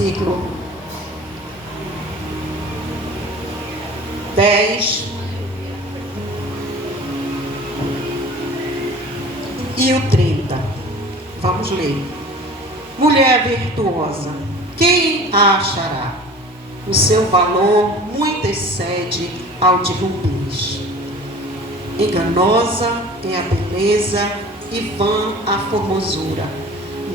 versículo 10 e o 30. Vamos ler. Mulher virtuosa, quem a achará? O seu valor muito excede ao de rubins. Enganosa é a beleza e vã a formosura.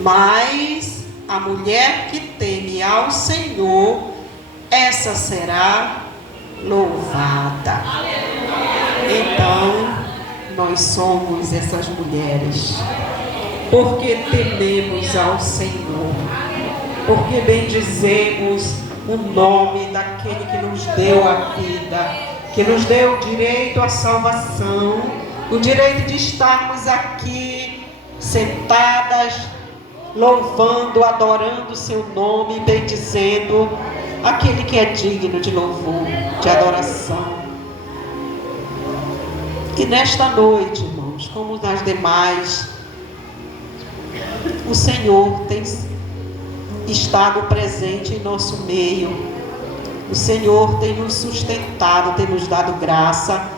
Mas a mulher que teme ao Senhor, essa será louvada. Então, nós somos essas mulheres, porque tememos ao Senhor, porque bendizemos o nome daquele que nos deu a vida, que nos deu o direito à salvação, o direito de estarmos aqui sentadas, louvando, adorando o seu nome, bendizendo aquele que é digno de louvor, de adoração. E nesta noite, irmãos, como nas demais, o Senhor tem estado presente em nosso meio. O Senhor tem nos sustentado, tem nos dado graça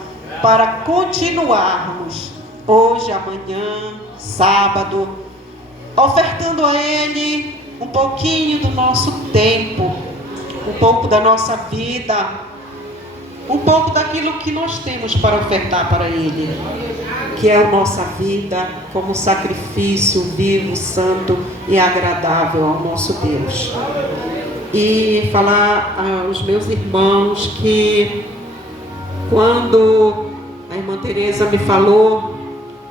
para continuarmos hoje, amanhã, sábado, ofertando a Ele um pouquinho do nosso tempo, um pouco da nossa vida, um pouco daquilo que nós temos para ofertar para Ele, que é a nossa vida como sacrifício vivo, santo e agradável ao nosso Deus. E falar aos meus irmãos que quando a irmã Teresa me falou,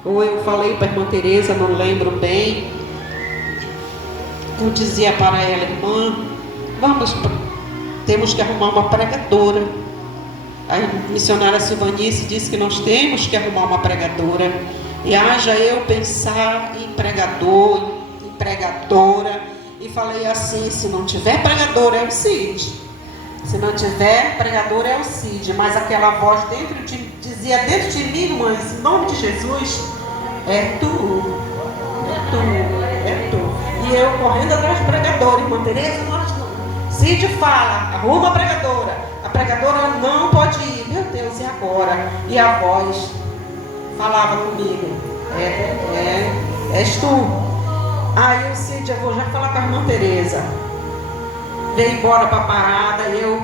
ou eu falei para a irmã Teresa, não lembro bem, eu dizia para ela: irmã, temos que arrumar uma pregadora. A missionária Silvanice disse que nós temos que arrumar uma pregadora. E haja eu pensar em pregador, em pregadora. E falei assim: se não tiver pregador é o Cid. Se não tiver pregador é o Cid. Mas aquela voz dizia dentro de mim: irmãs, em nome de Jesus, é tu. É tu, é tu. E eu correndo atrás de pregador. Irmã Teresa, nós não. Cid fala: arruma a pregadora. A pregadora não pode ir. Meu Deus, e agora? E a voz falava comigo: és tu. Aí eu Cid, eu vou já falar com a irmã Teresa. Veio embora para a parada, e eu,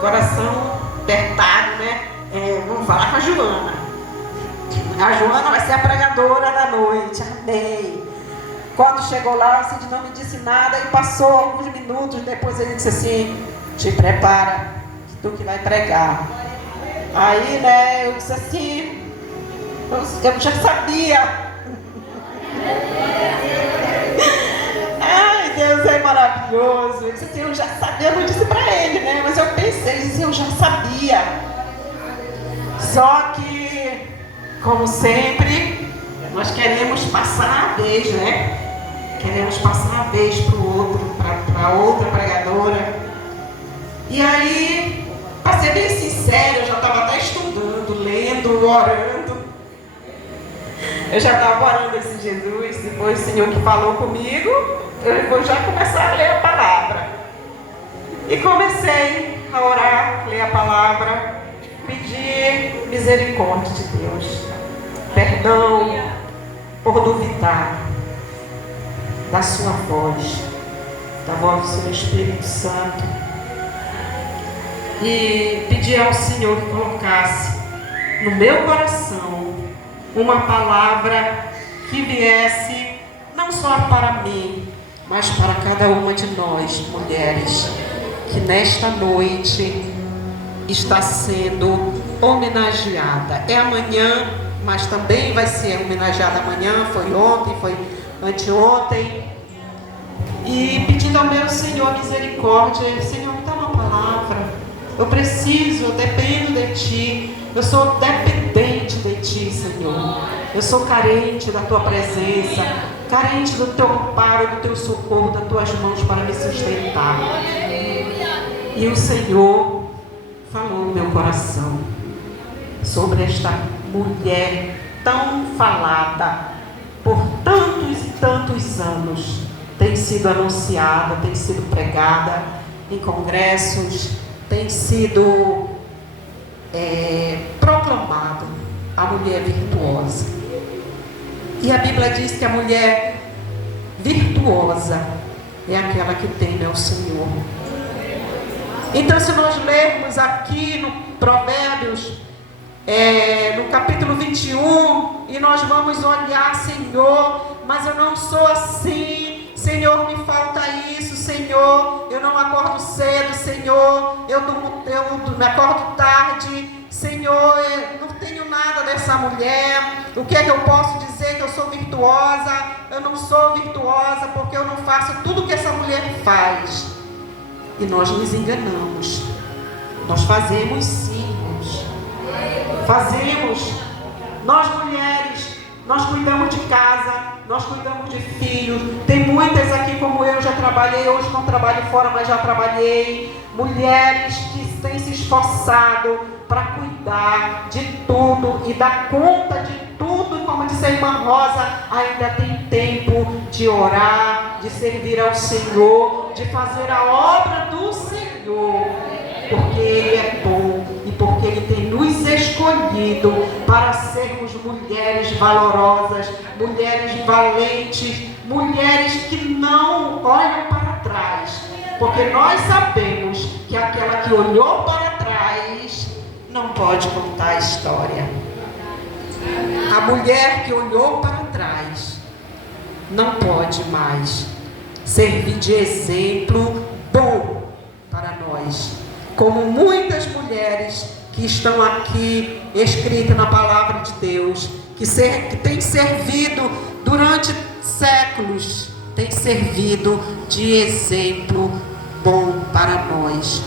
coração apertado, né? Vamos falar com a Joana. A Joana vai ser a pregadora da noite. Amém. Quando chegou lá, o Cid não me disse nada, e passou alguns minutos depois ele disse assim: te prepara, tu que vai pregar. Aí, né, eu disse assim, eu já sabia. Ai, Deus é maravilhoso. Eu disse assim, eu já sabia, eu não disse para ele, né, mas eu pensei, disse, eu já sabia. Só que, como sempre, nós queremos passar a vez, né? Queremos passar a vez para o outro, para outra pregadora. E aí, para ser bem sincero, eu já estava até estudando, lendo, orando. Eu já estava orando esse Jesus, e foi o Senhor que falou comigo, eu vou já começar a ler a palavra. E comecei a orar, ler a palavra, pedir misericórdia de Deus, perdão por duvidar da sua voz, da voz do seu Espírito Santo. E pedir ao Senhor que colocasse no meu coração uma palavra que viesse não só para mim, mas para cada uma de nós, mulheres, que nesta noite está sendo homenageada. É amanhã, mas também vai ser homenageada amanhã, foi ontem, foi anteontem. E pedindo ao meu Senhor misericórdia: Senhor, me dá uma palavra. Eu preciso, eu dependo de Ti. Eu sou dependente de Ti, Senhor. Eu sou carente da Tua presença, carente do Teu amparo, do Teu socorro, das Tuas mãos para me sustentar. E o Senhor falou no meu coração sobre esta mulher tão falada por tantos e tantos anos, tem sido anunciada, tem sido pregada em congressos, tem sido proclamado a mulher virtuosa. E a Bíblia diz que a mulher virtuosa é aquela que teme ao Senhor. Então, se nós lermos aqui no Provérbios, no capítulo 21, e nós vamos olhar: Senhor, mas eu não sou assim, Senhor, me falta isso, Senhor, eu não acordo cedo, Senhor, eu me acordo tarde, Senhor, eu não tenho nada dessa mulher. O que é que eu posso dizer? Que eu sou virtuosa? Eu não sou virtuosa porque eu não faço tudo que essa mulher faz. E nós nos enganamos. Nós fazemos sim, irmãos. Fazemos. Nós mulheres, nós cuidamos de casa, nós cuidamos de filhos. Tem muitas aqui como eu, já trabalhei, hoje não trabalho fora, mas já trabalhei. Mulheres que têm se esforçado para cuidar de tudo e dar conta de tudo. Como disse a irmã Rosa, ainda tem tempo de orar, de servir ao Senhor, de fazer a obra do Senhor, porque Ele é bom e porque Ele tem nos escolhido para sermos mulheres valorosas, mulheres valentes, mulheres que não olham para trás, porque nós sabemos que aquela que olhou para trás não pode contar a história. A mulher que olhou para trás não pode mais servir de exemplo bom para nós, como muitas mulheres que estão aqui escritas na palavra de Deus, que têm servido durante séculos, têm servido de exemplo bom para nós.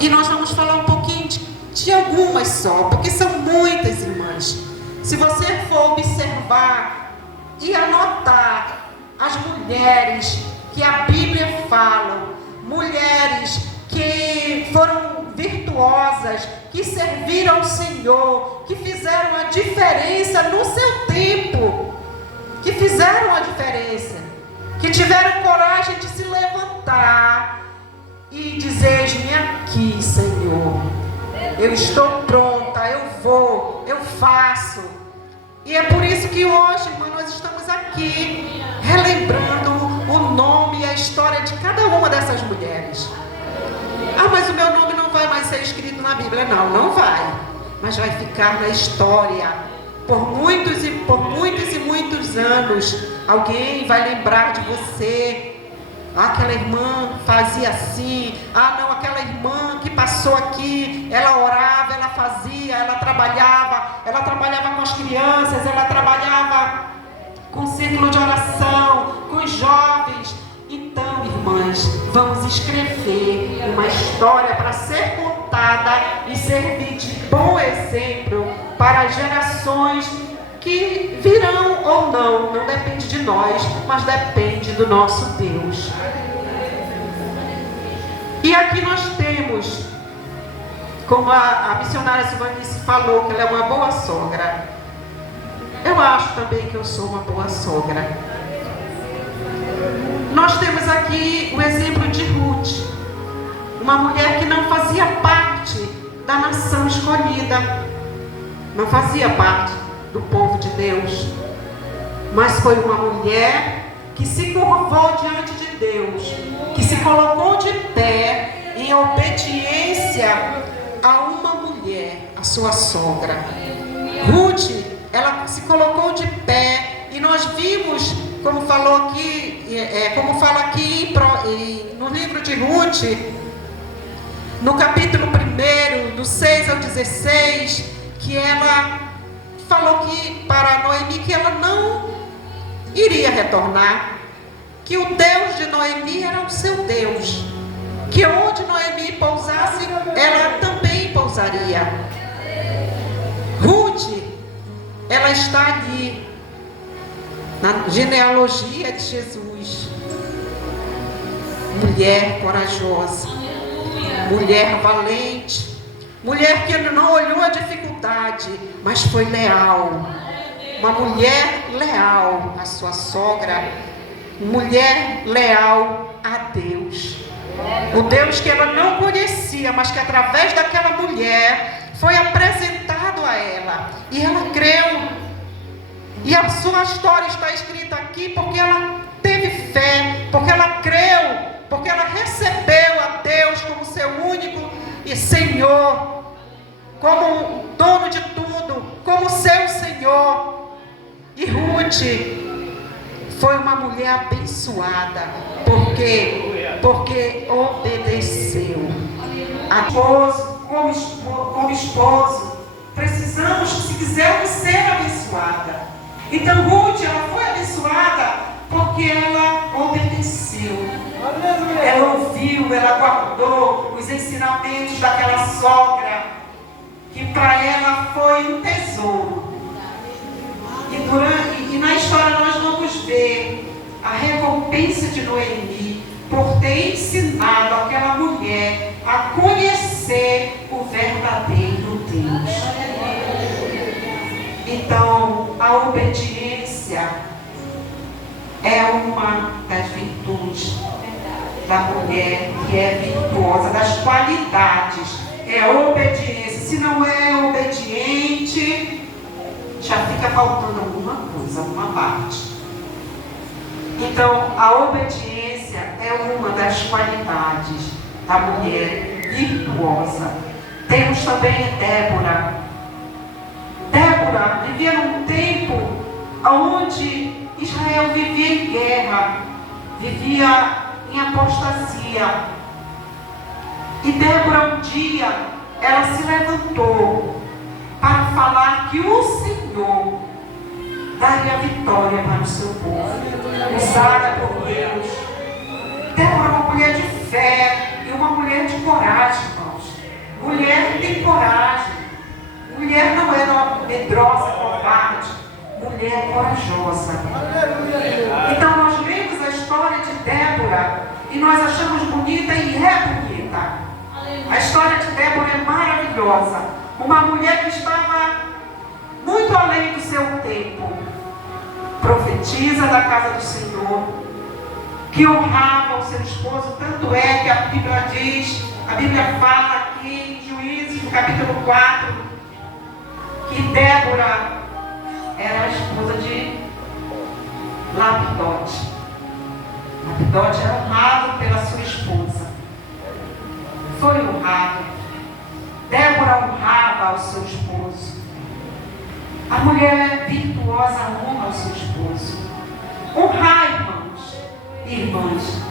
E nós vamos falar um pouquinho de algumas só, porque são muitas, irmãs. Se você for observar e anotar as mulheres que a Bíblia fala, mulheres que foram virtuosas, que serviram ao Senhor, que fizeram a diferença no seu tempo, que fizeram a diferença, que tiveram coragem de se levantar e dizer: eis-me aqui, Senhor, eu estou pronta, eu vou, eu faço. E é por isso que hoje, irmã, nós estamos aqui relembrando o nome e a história de cada uma dessas mulheres. Ah, mas o meu nome não vai mais ser escrito na Bíblia. Não, não vai. Mas vai ficar na história. Por muitos e muitos anos, alguém vai lembrar de você. Aquela irmã fazia assim. Ah, não, aquela irmã que passou aqui, ela orava, ela fazia, ela trabalhava com as crianças, ela trabalhava com círculo de oração, com os jovens. Então, irmãs, vamos escrever uma história para ser contada e servir de bom exemplo para as gerações que virão ou não. Não depende de nós, mas depende do nosso Deus. E aqui nós temos, como a missionária Silvanice falou, que ela é uma boa sogra. Eu acho também que eu sou uma boa sogra. Nós temos aqui o exemplo de Ruth, uma mulher que não fazia parte da nação escolhida, não fazia parte do povo de Deus, mas foi uma mulher que se curvou diante de Deus, que se colocou de pé em obediência a uma mulher, a sua sogra. Ruth, ela se colocou de pé, e nós vimos, como falou aqui, como fala aqui no livro de Ruth, no capítulo 1, do 6 ao 16, que ela falou que para Noemi que ela não iria retornar, que o Deus de Noemi era o seu Deus, que onde Noemi pousasse, ela também pousaria. Ruth, ela está ali na genealogia de Jesus, mulher corajosa, mulher valente, mulher que não olhou a dificuldade, mas foi leal, uma mulher leal à sua sogra. mulher leal a Deus. O Deus que ela não conhecia, mas que através daquela mulher foi apresentado a ela. E ela creu. E a sua história está escrita aqui porque ela teve fé, porque ela creu, porque ela recebeu a Deus como seu único e Senhor, como dono de tudo, como seu Senhor. E Ruth foi uma mulher abençoada, porque obedeceu. Como esposo, precisamos, se quisermos ser abençoada. Então Ruth, ela foi abençoada porque ela obedeceu. Ela ouviu, ela guardou os ensinamentos daquela sogra, que para ela foi um tesouro. E na história nós vamos ver a recompensa de Noemi por ter ensinado aquela mulher a conhecer o verdadeiro Deus. Então, a obediência é uma das virtudes da mulher que é virtuosa, das qualidades. É a obediência. Se não é obediente, já fica faltando alguma coisa, alguma parte. Então, a obediência é uma das qualidades da mulher virtuosa. Temos também Débora. Débora vivia num tempo onde Israel vivia em guerra, vivia em apostasia. E Débora um dia, ela se levantou para falar que o Senhor daria vitória para o seu povo, usada por Deus. Débora é uma mulher de fé e uma mulher de coragem, irmãos. Mulher que tem coragem. Mulher não é medrosa, covarde. Mulher corajosa. Então nós lemos a história de Débora e nós achamos bonita e é bonita. A história de Débora é maravilhosa. Uma mulher que estava muito além do seu tempo. Profetisa da casa do Senhor, que honrava o seu esposo. Tanto é que a Bíblia diz, a Bíblia fala aqui em Juízes, no capítulo 4, que Débora era a esposa de Lapidote. Lapidote era honrado pela sua esposa. Foi honrado. Débora honrava o seu esposo. A mulher virtuosa honra o seu esposo. Honrar, irmãos e irmãs.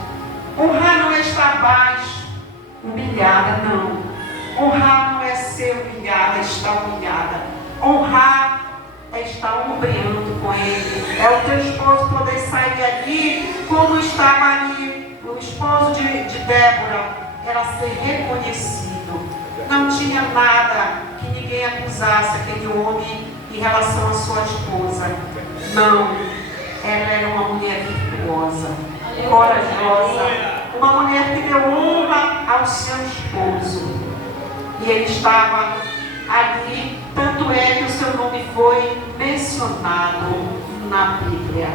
Honrar não é estar baixo, humilhada, não. Honrar não é ser humilhada, estar humilhada. Honrar é estar ombreando com ele. É o teu esposo poder sair ali como estava ali. O esposo de Débora era ser reconhecido. Não tinha nada que ninguém acusasse aquele homem em relação à sua esposa. Não. Ela era uma mulher virtuosa, corajosa. Uma mulher que deu honra ao seu esposo. E ele estava ali, tanto é que o seu nome foi mencionado na Bíblia.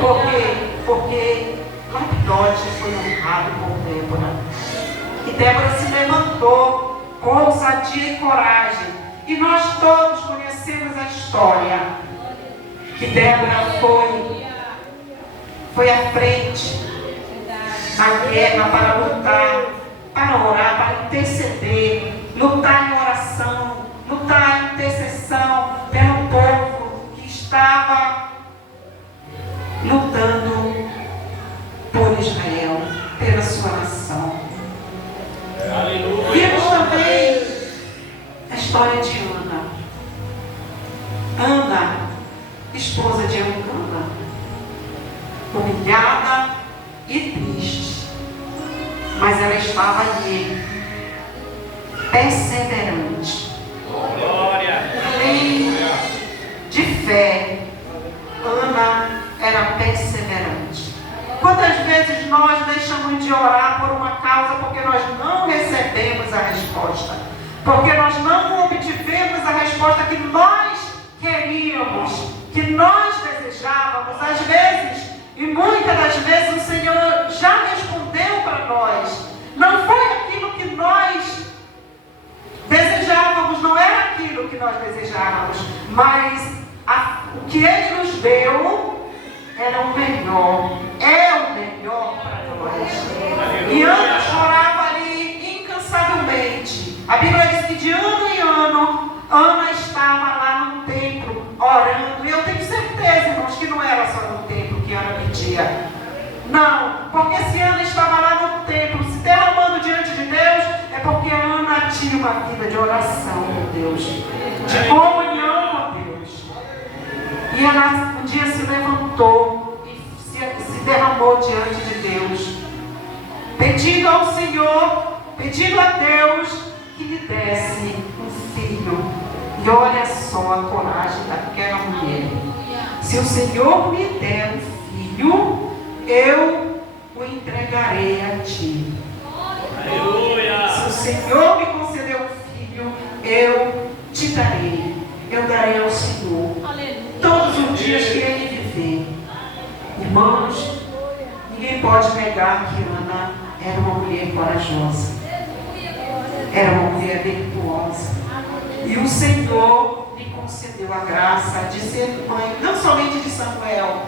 Por quê? Porque Lapidote foi honrado por Débora. E Débora se levantou com ousadia e coragem. E nós todos conhecemos a história. Que Débora foi à frente na guerra para lutar, para orar, para interceder, lutar em oração, lutar em intercessão pelo povo que estava lutando por Israel, pela sua nação. Vimos também a história de Ana. Ana, esposa de Eucana, humilhada e triste, mas ela estava ali, perseverante. Além de fé, Ana era perseverante. Quantas vezes nós deixamos de orar por uma causa porque nós não recebemos a resposta, porque nós não obtivemos a resposta que nós queríamos, que nós desejávamos? Às vezes E muitas das vezes o Senhor já respondeu para nós. Não foi aquilo que nós desejávamos, não era aquilo que nós desejávamos, mas o que Ele nos deu era o melhor, é o melhor para nós. E Ana chorava ali incansavelmente. A Bíblia diz que de ano em ano, Ana estava lá no templo, orando. E eu tenho certeza, irmãos, que não era só no templo que Ana pedia. Não, porque se Ana estava lá no templo, se derramando diante de Deus, é porque Ana tinha uma vida de oração com Deus, de comunhão com Deus. E ela um dia se levantou e se derramou diante de Deus, pedindo ao Senhor, pedindo a Deus que lhe desse um filho. E olha só a coragem daquela mulher. Se o Senhor me der um filho, eu o entregarei a ti. Aleluia. Se o Senhor me conceder um filho, eu te darei. Eu darei ao Senhor. Aleluia. Todos os dias que ele viver. Irmãos, ninguém pode negar que Ana era uma mulher corajosa. Era uma mulher virtuosa. E o Senhor lhe concedeu a graça de ser mãe, não somente de Samuel,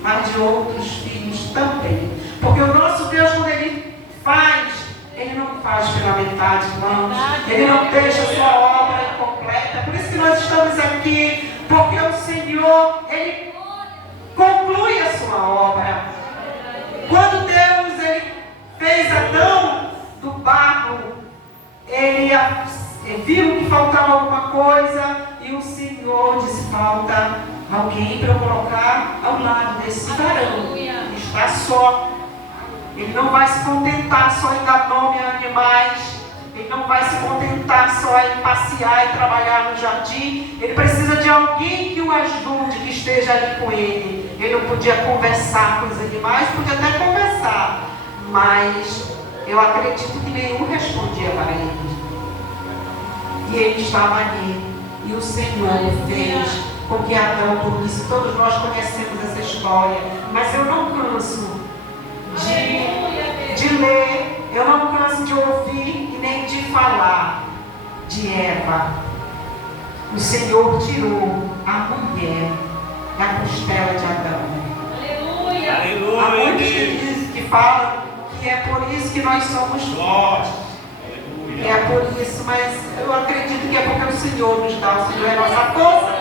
mas de outros filhos também. Porque o nosso Deus, quando Ele faz, Ele não faz pela metade, irmãos. Ele não deixa a sua obra incompleta. Por isso que nós estamos aqui, porque o Senhor, Ele conclui a sua obra. Quando Deus Ele fez Adão do barro, Ele viu que faltava alguma coisa e o Senhor disse: falta alguém para eu colocar ao lado desse varão. Ele está só. Ele não vai se contentar só em dar nome a animais. Ele não vai se contentar só em passear e trabalhar no jardim. Ele precisa de alguém que o ajude, que esteja ali com ele. Ele não podia conversar com os animais, podia até conversar, mas eu acredito que nenhum respondia para ele. E ele estava ali. E o Senhor fez com que Adão dormisse. Todos nós conhecemos essa história. Mas eu não canso de ler, eu não canso de ouvir e nem de falar de Eva. O Senhor tirou a mulher da costela de Adão. Aleluia! Aleluia! Há muitos que falam que é por isso que nós somos fortes. É por isso, mas eu acredito que é porque o Senhor nos dá, o Senhor é a nossa força.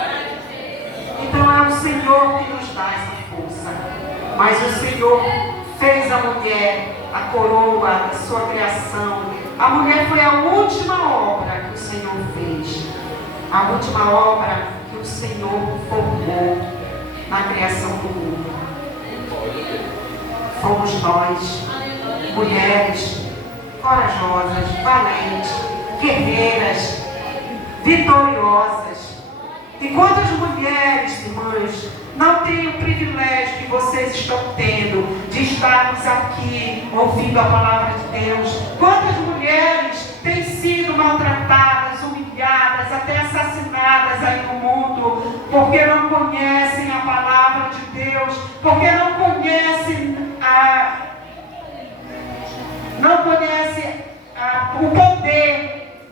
Então é o Senhor que nos dá essa força. Mas o Senhor fez a mulher, a coroa da sua criação. A mulher foi a última obra que o Senhor fez. A última obra que o Senhor formou na criação do mundo. Fomos nós, mulheres corajosas, valentes, guerreiras, vitoriosas. E quantas mulheres, irmãs, não têm o privilégio que vocês estão tendo de estarmos aqui ouvindo a palavra de Deus? Quantas mulheres têm sido maltratadas, humilhadas, até assassinadas aí no mundo, porque não conhecem a palavra de Deus, porque não conhecem o poder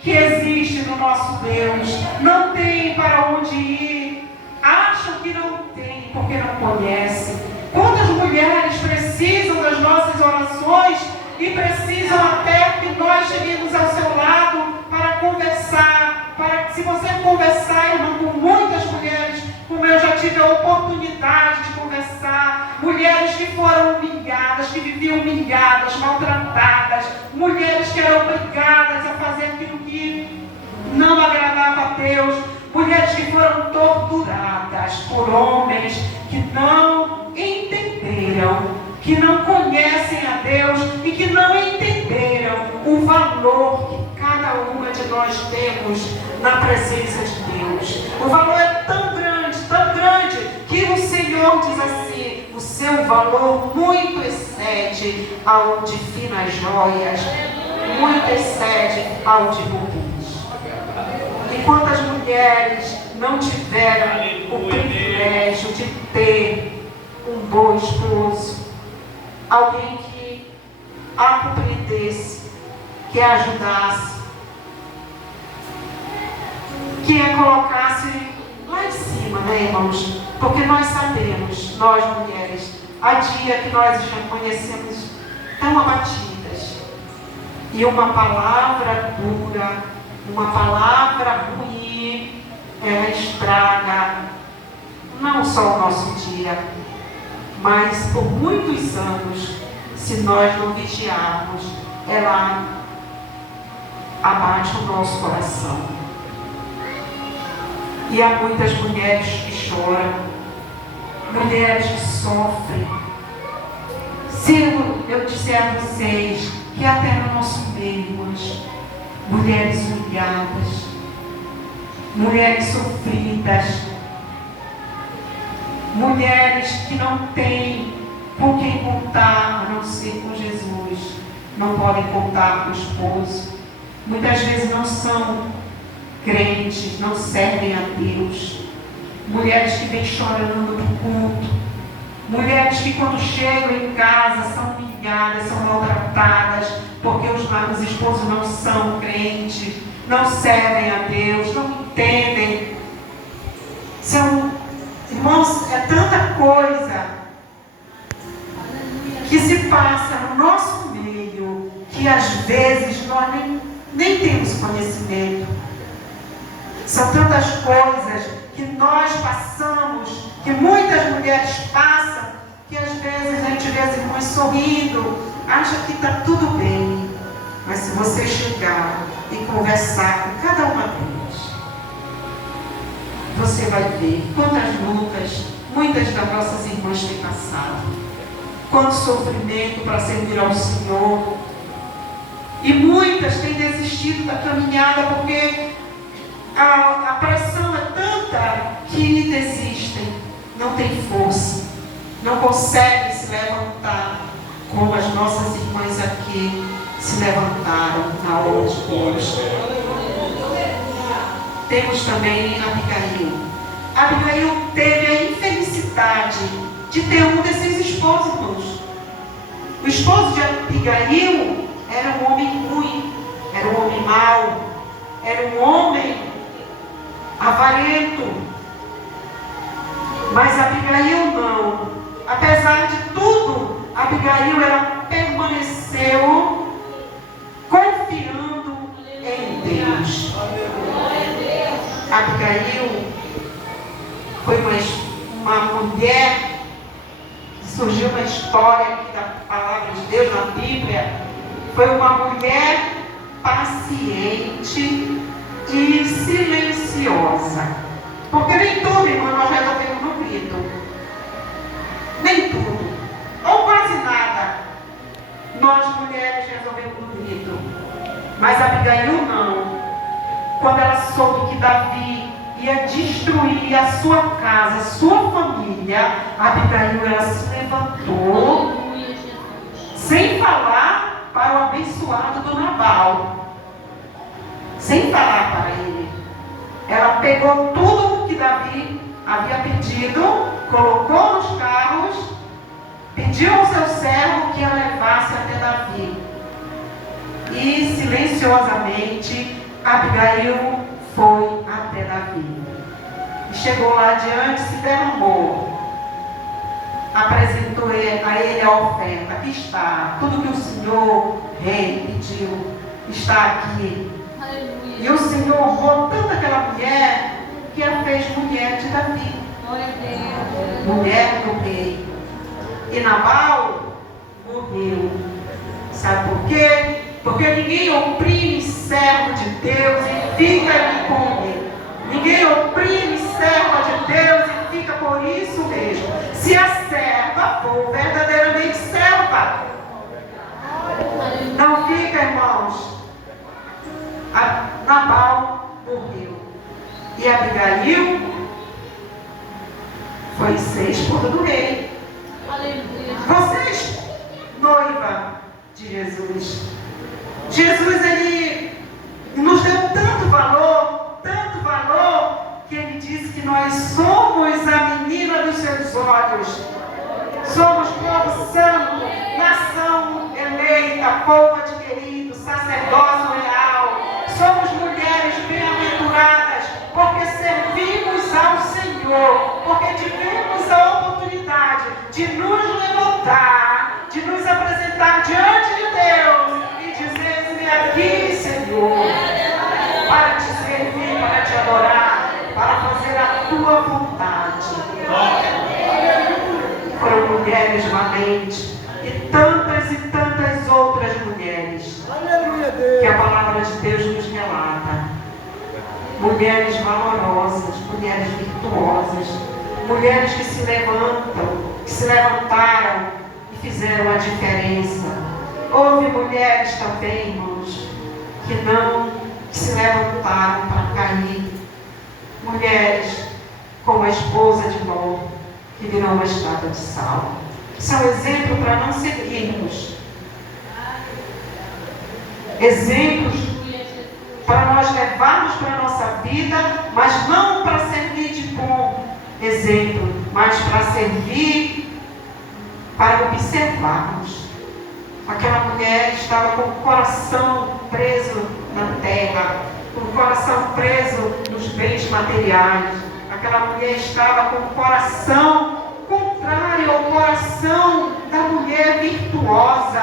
que existe no nosso Deus, não tem para onde ir, acham que não tem porque não conhecem. Quantas mulheres precisam das nossas orações e precisam até que nós cheguemos ao seu lado para conversar, para que, se você conversar, irmão, com muitas mulheres, como eu já tive a oportunidade de conversar, mulheres que foram humilhadas, que viviam humilhadas, maltratadas, mulheres que eram obrigadas a fazer aquilo que não agradava a Deus, mulheres que foram torturadas por homens que não entenderam, que não conhecem a Deus e que não entenderam o valor que cada uma de nós temos na presença de Deus. O valor é tão grande, que o Senhor diz assim: o seu valor muito excede ao de finas joias, muito excede ao de rubins. E quantas mulheres não tiveram o privilégio de ter um bom esposo, alguém que a compreendesse, que a ajudasse, que a colocasse lá em cima, né, irmãos? Porque nós sabemos, nós mulheres, há dia que nós já conhecemos tão abatidas, e uma palavra dura, uma palavra ruim, ela estraga não só o nosso dia, mas por muitos anos, se nós não vigiarmos, ela abate o nosso coração. E há muitas mulheres que choram, mulheres que sofrem. Se eu disser a vocês que até no nosso meio, irmãs, mulheres humilhadas, mulheres sofridas, mulheres que não têm com quem contar, a não ser com Jesus, não podem contar com o esposo, muitas vezes não são crentes, não servem a Deus, mulheres que vêm chorando no culto, mulheres que quando chegam em casa são humilhadas, são maltratadas, porque os esposos não são crentes, não servem a Deus, não entendem. Irmãos, é tanta coisa que se passa no nosso meio, que às vezes nós nem temos conhecimento. São tantas coisas que nós passamos, que muitas mulheres passam, que às vezes a gente vê as irmãs sorrindo, acha que está tudo bem. Mas se você chegar e conversar com cada uma delas, você vai ver quantas lutas muitas das nossas irmãs têm passado, quanto sofrimento para servir ao Senhor. E muitas têm desistido da caminhada porque a pressão é tanta que desistem, não tem força, não conseguem se levantar como as nossas irmãs aqui se levantaram na hora de hoje. Temos também Abigail. Abigail teve a infelicidade de ter um desses esposos, irmãos. O esposo de Abigail era um homem ruim, era um homem mau, era um homem avarento. Mas Abigail não. Apesar de tudo, Abigail ela permaneceu confiando em Deus. Abigail foi uma mulher, surgiu uma história aqui da palavra de Deus na Bíblia, foi uma mulher paciente e silenciosa. Porque nem tudo, irmão, nós resolvemos no grito. Nem tudo, ou quase nada, nós mulheres resolvemos no grito. Mas Abigail não. Quando ela soube que Davi ia destruir a sua casa, a sua família, Abigail ela se levantou, sem falar para o abençoado do Nabal, sem falar para ele. Ela pegou tudo que Davi havia pedido, colocou nos carros, pediu ao seu servo que a levasse até Davi. E silenciosamente Abigail foi até Davi. E chegou lá adiante, se derramou, apresentou a ele a oferta. Aqui está, tudo que o Senhor rei pediu está aqui. E o Senhor honrou tanto aquela mulher que a fez mulher de Davi, mulher do rei. E Nabal morreu. Sabe por quê? Porque ninguém oprime servo de Deus e fica impune. Ninguém oprime serva de Deus e fica por isso mesmo. Se a serva for verdadeiramente serva, não fica, irmãos. Nabal morreu. E Abigail foi ser esposa do rei. Vocês, noiva de Jesus. Jesus, ele nos deu tanto valor, que ele disse que nós somos a menina dos seus olhos. povo adquirido, sacerdócio real. Somos mulheres bem-aventuradas, porque servimos ao Senhor, porque tivemos a oportunidade de nos levantar, de nos apresentar diante de Deus e dizer: eis-me aqui, Senhor, para te servir, para te adorar, para fazer a tua vontade. Foram mulheres valentes e tantas outras mulheres que a palavra de Deus nos relata. Mulheres valorosas, mulheres virtuosas, mulheres que se levantam, que se levantaram e fizeram a diferença. Houve mulheres também, irmãos, que se levantaram para cair. Mulheres como a esposa de Ló, que virou uma estátua de sal. Isso é um exemplo para não seguirmos. Exemplos para nós levarmos para a nossa vida, mas não para servir de bom exemplo, mas para servir, para observarmos. Aquela mulher estava com o coração preso na terra, com o coração preso nos bens materiais. Aquela mulher estava com o coração contrário ao coração da mulher virtuosa,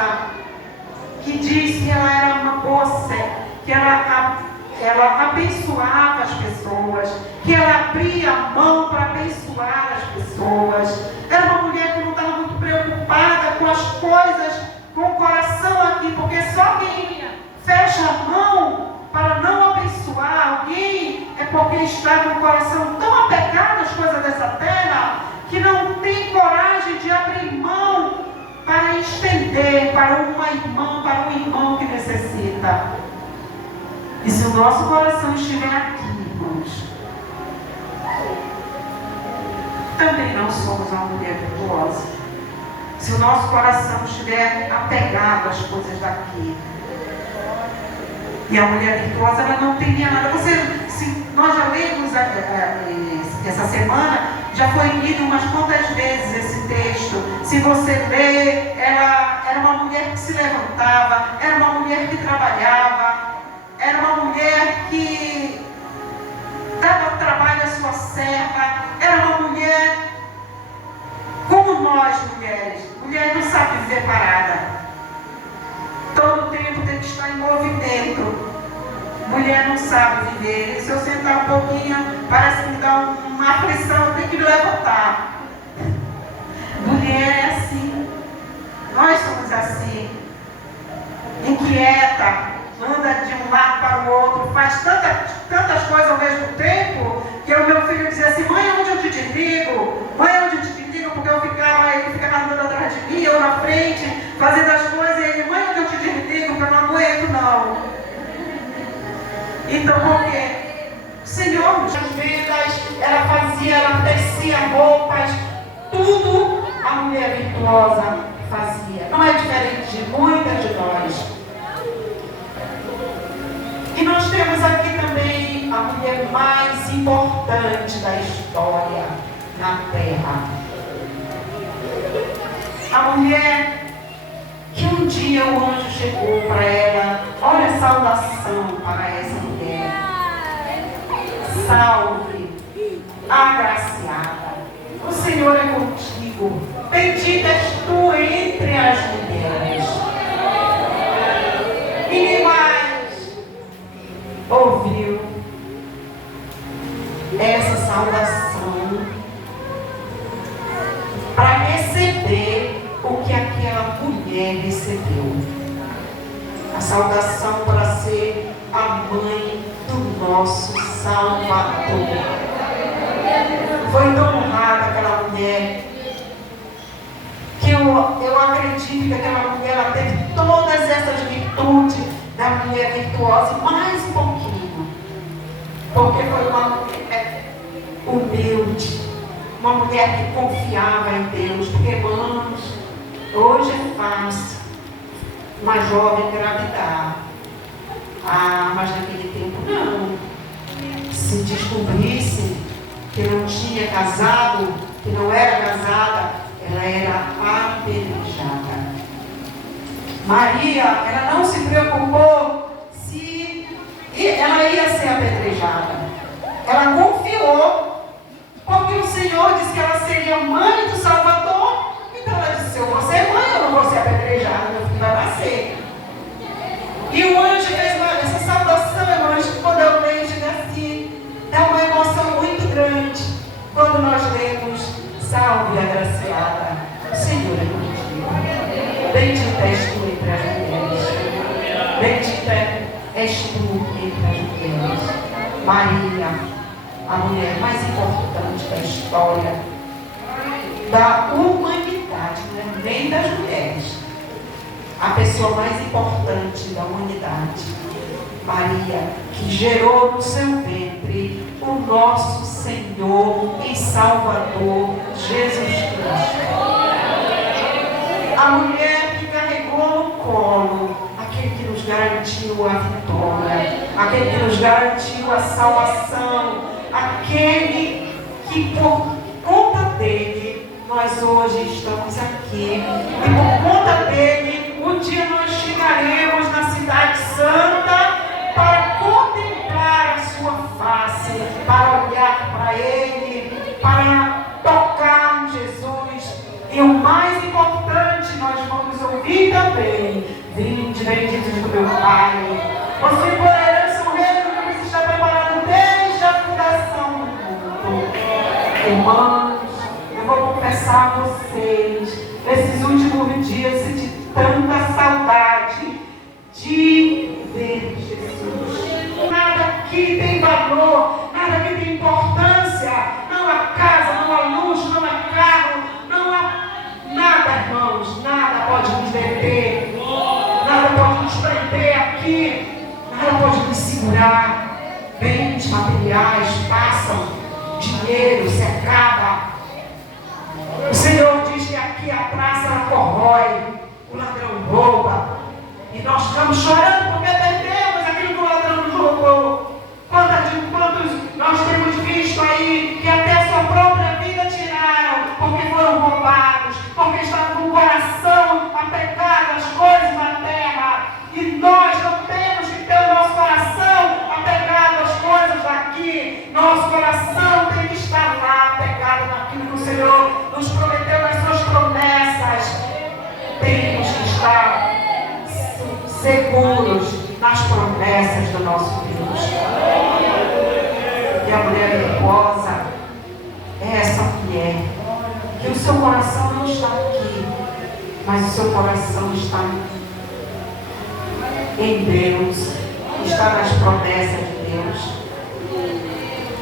que diz que ela era uma boa serva, que ela abençoava as pessoas, que ela abria a mão para abençoar as pessoas. Era uma mulher que não estava muito preocupada com as coisas, com o coração aqui, porque só quem fecha a mão para não abençoar alguém é porque está com o coração tão apegado às coisas dessa terra que não tem coragem de abrir mão para estender para uma irmã, para um irmão que necessita. E se o nosso coração estiver aqui, irmãos, também não somos uma mulher virtuosa. Se o nosso coração estiver apegado às coisas daqui, e a mulher virtuosa, ela não tem nada. Nós já lemos essa semana, já foi lido umas quantas vezes esse texto. Se você ler, ela era uma mulher que se levantava, era uma mulher que trabalhava, era uma mulher que dava trabalho à sua serva, era uma mulher como nós, mulheres. Mulher não sabe viver parada. Todo o tempo tem que estar em movimento. Mulher não sabe viver. E se eu sentar um pouquinho, parece que me dá uma aflição, eu tenho que me levantar. Mulher é assim. Nós somos assim. Inquieta, anda de um lado para o outro, faz tantas coisas ao mesmo tempo, que o meu filho dizia assim: mãe, onde eu te desligo? Mãe, onde eu te desligo? Porque ele ficava andando atrás de mim, eu na frente, fazendo as coisas, e ele: mãe, onde eu te desligo? Porque eu não aguento, não. Então, porque o Senhor, as vendas, ela tecia roupas, tudo a mulher virtuosa fazia. Não é diferente de muitas de nós. E nós temos aqui também a mulher mais importante da história na Terra. A mulher que um dia o anjo chegou para ela: olha a saudação para essa mulher. Salve, agraciada, o Senhor é contigo, bendita és tu entre as mulheres. E mais ouviu essa saudação para receber o que aquela mulher recebeu. A saudação para ser a mãe do nosso Salvador. Foi tão honrada aquela mulher, que eu acredito que aquela mulher ela teve todas essas virtudes da mulher virtuosa, mais um pouquinho, porque foi uma mulher humilde, uma mulher que confiava em Deus. Porque, irmãos, hoje é fácil uma jovem engravidar. Mas naquele tempo não. Se descobrisse que não tinha casado, que não era casada, ela era apedrejada. Maria, ela não se preocupou se ela ia ser apedrejada. Ela confiou, porque o Senhor disse que ela seria mãe do Salvador. Então ela disse: se eu vou ser mãe, eu não vou ser apedrejada, meu filho vai nascer. E o anjo fez essa saudação, irmãos, que quando eu leio, chega assim, dá uma emoção muito grande. Quando nós lemos: salve a agraciada, o Senhor é contigo. Bendita és tu entre as mulheres. Bendita és tu entre as mulheres. Maria, a mulher mais importante da história da humanidade, não é nem das mulheres. A pessoa mais importante da humanidade, Maria, que gerou no seu ventre o nosso Senhor e Salvador, Jesus Cristo. A mulher que carregou no colo aquele que nos garantiu a vitória, aquele que nos garantiu a salvação, aquele que por conta dele nós hoje estamos aqui, e por conta dele um dia nós chegaremos na cidade santa para contemplar a sua face, para olhar para ele, para tocar em Jesus. E o mais importante, nós vamos ouvir também: vinde, benditos do meu Pai, você por herança um reino que está preparado desde a fundação do mundo. Irmãos, eu vou confessar a vocês, nesses últimos dias senti tanta saudade de ver Jesus. Nada aqui tem valor, nada aqui tem importância. Não há casa, não há luxo, não há carro, não há nada, irmãos. Nada pode nos deter, nada pode nos prender aqui, nada pode nos segurar. Bens materiais passam, dinheiro se acaba. O Senhor diz que aqui a praça ela corrói, o ladrão rouba, e nós estamos chorando porque perdemos aquilo que o ladrão nos roubou. Quantos nós temos visto aí que até a sua própria vida tiraram, porque foram roubados, porque estavam com o coração apegado às coisas da terra. E nós não temos que ter o nosso coração apegado às coisas daqui. Nosso coração tem que estar lá, apegado naquilo que o Senhor nos prometeu nas suas promessas. Temos que estar seguros nas promessas do nosso Deus. E a mulher virtuosa é essa mulher que o seu coração não está aqui, mas o seu coração está em Deus, está nas promessas de Deus.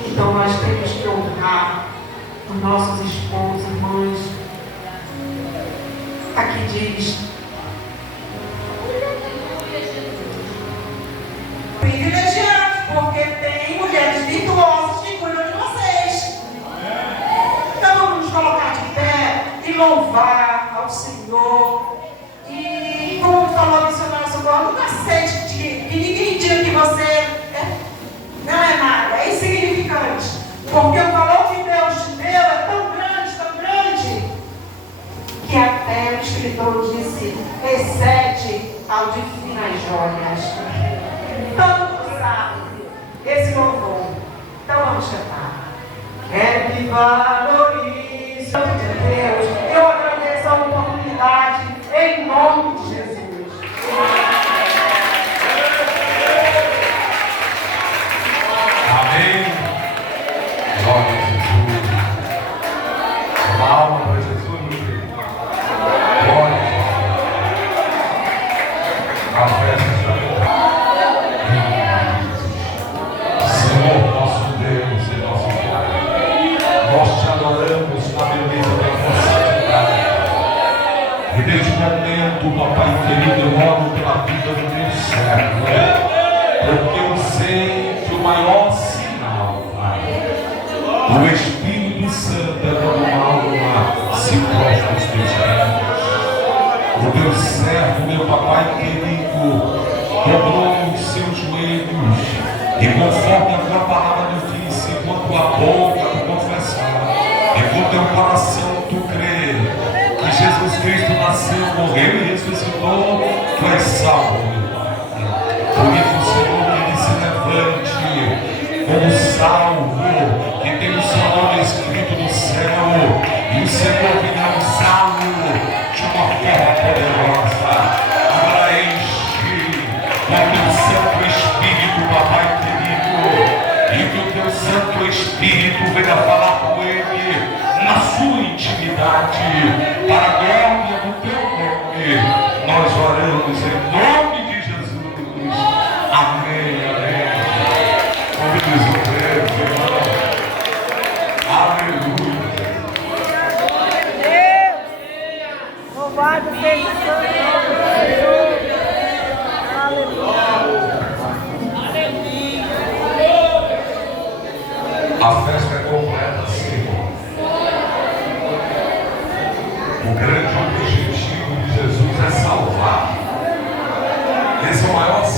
Então nós temos que honrar os nossos esposos, irmãos. Aqui diz: privilegiados, porque tem mulheres virtuosas que cuidam de vocês. Então vamos nos colocar de pé e louvar ao Senhor. E como falou a missionária Socorro, nunca aceite que ninguém diga que você não é nada, é insignificante. Porque o valor que Deus te deu é tão grande, que até o escritor disse: excede ao de finas joias. Todo mundo sabe esse louvor. Então vamos cantar. É que valorize de Deus. Eu agradeço a oportunidade em nome de Jesus. Amém. Glória a Jesus. Uma alma para Jesus, meu filho. Glória a Jesus. A festa está Senhor, nosso Deus e nosso Pai, nós te adoramos na beleza da tua santidade. E neste momento, papai querido, eu oro pela vida do teu servo, porque eu sei que o maior sinal, Pai, o Espírito Santo é quando uma alma se prostra aos teus pés. O teu servo, meu papai querido, dobrou os seus joelhos, e conforme a tua palavra me disse, com a tua boca tu confessar, e com teu coração tu crer que Jesus Cristo nasceu, morreu e ressuscitou, Tu és salvo, meu Pai. Por isso, Senhor, que ele se levante como salvo, que tem o seu nome escrito no céu, e o Senhor venha usá-lo de uma forma poderosa. Agora enche com o teu Santo Espírito, Papai querido, e que o teu Santo Espírito venha falar com ele na sua intimidade, para a glória do teu nome. Nós oramos em nome de Jesus. Amém, amém. Convido o Deus, irmão. Aleluia. Deus, louvado seja o seu nome. Aleluia. A festa é completa, Senhor. O grande objetivo de Jesus é salvar. Esse é o maior